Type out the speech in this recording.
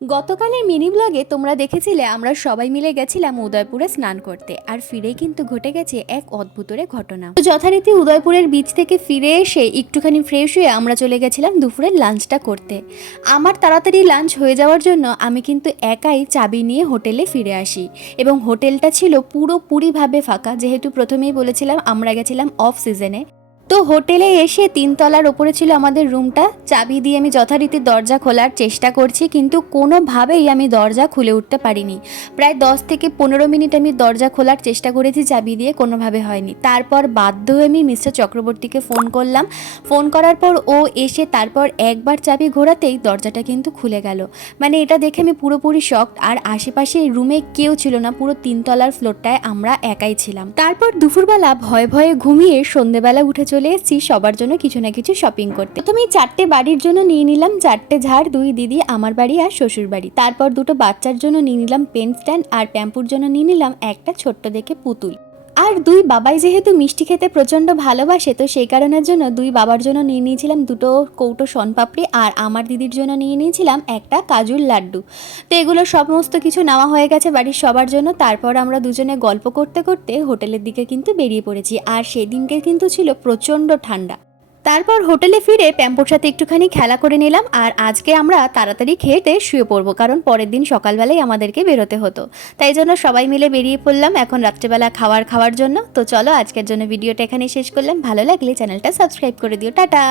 গতকালের মিনি ব্লগে তোমরা দেখেছিলে আমরা সবাই মিলে গেছিলাম উদয়পুরে স্নান করতে, আর ফিরে কিন্তু ঘটে গেছে এক অদ্ভুতরে ঘটনা। তো যথারীতি উদয়পুরের বিচ থেকে ফিরে এসে একটুখানি ফ্রেশ হয়ে আমরা চলে গেছিলাম দুপুরের লাঞ্চটা করতে। আমার তাড়াতাড়ি লাঞ্চ হয়ে যাওয়ার জন্য আমি কিন্তু একাই চাবি নিয়ে হোটেলে ফিরে আসি, এবং হোটেলটা ছিল পুরোপুরিভাবে ফাঁকা, যেহেতু প্রথমেই বলেছিলাম আমরা গেছিলাম অফ সিজনে। তো হোটেলে এসে 3 তলার ওপরে ছিল আমাদের রুমটা। চাবি দিয়ে আমি যথারীতি দরজা খোলার চেষ্টা করছি, কিন্তু কোনোভাবেই আমি দরজা খুলে উঠতে পারিনি। প্রায় 10 থেকে 15 মিনিট আমি দরজা খোলার চেষ্টা করেছি চাবি দিয়ে, কোনোভাবে হয়নি। তারপর বাধ্য হয়ে আমি মিস্টার চক্রবর্তীকে ফোন করলাম। ফোন করার পর ও এসে তারপর একবার চাবি ঘোরাতেই দরজাটা কিন্তু খুলে গেল। মানে এটা দেখে আমি পুরোপুরি শকড। আর আশেপাশে রুমে কেউ ছিল না, পুরো 3 তলার ফ্লোরটায় আমরা একাই ছিলাম। তারপর দুপুরবেলা ভয়ে ভয়ে ঘুমিয়ে সন্ধেবেলা উঠে চলে এসেছি সবার জন্য কিছু না কিছু শপিং করতে। প্রথমে 4টে বাড়ির জন্য নিয়ে নিলাম 4টে ঝাড়, 2 দিদি, আমার বাড়ি আর শ্বশুর বাড়ি। তারপর 2টো বাচ্চার জন্য নিয়ে নিলাম পেন স্ট্যান্ড, আর প্যাম্পুর জন্য নিয়ে নিলাম একটা ছোট্ট দেখে পুতুল। আর 2 বাবাই যেহেতু মিষ্টি খেতে প্রচণ্ড ভালোবাসে, তো সেই কারণের জন্য 2 বাবার জন্য নিয়ে নিয়েছিলাম 2টো কৌটো শনপাপড়ি, আর আমার দিদির জন্য নিয়ে নিয়েছিলাম একটা কাজুর লাড্ডু। তো এগুলো সমস্ত কিছু নেওয়া হয়ে গেছে বাড়ির সবার জন্য। তারপর আমরা দুজনে গল্প করতে করতে হোটেলের দিকে কিন্তু বেরিয়ে পড়েছি, আর সেদিনকে কিন্তু ছিল প্রচণ্ড ঠান্ডা। তারপর হোটেলে ফিরে প্যাম্পুর সাথে একটুখানি খেলা করে নিলাম, আর আজকে আমরা তাড়াতাড়ি খেতে শুয়ে পড়বো, কারণ পরের দিন সকালবেলায় আমাদেরকে বেরোতে হতো। তাই জন্য সবাই মিলে বেরিয়ে পড়লাম এখন রাত্রেবেলা খাওয়ার জন্য। তো চলো আজকের জন্য ভিডিওটা এখানে শেষ করলাম। ভালো লাগলে চ্যানেলটা সাবস্ক্রাইব করে দিও। টাটা।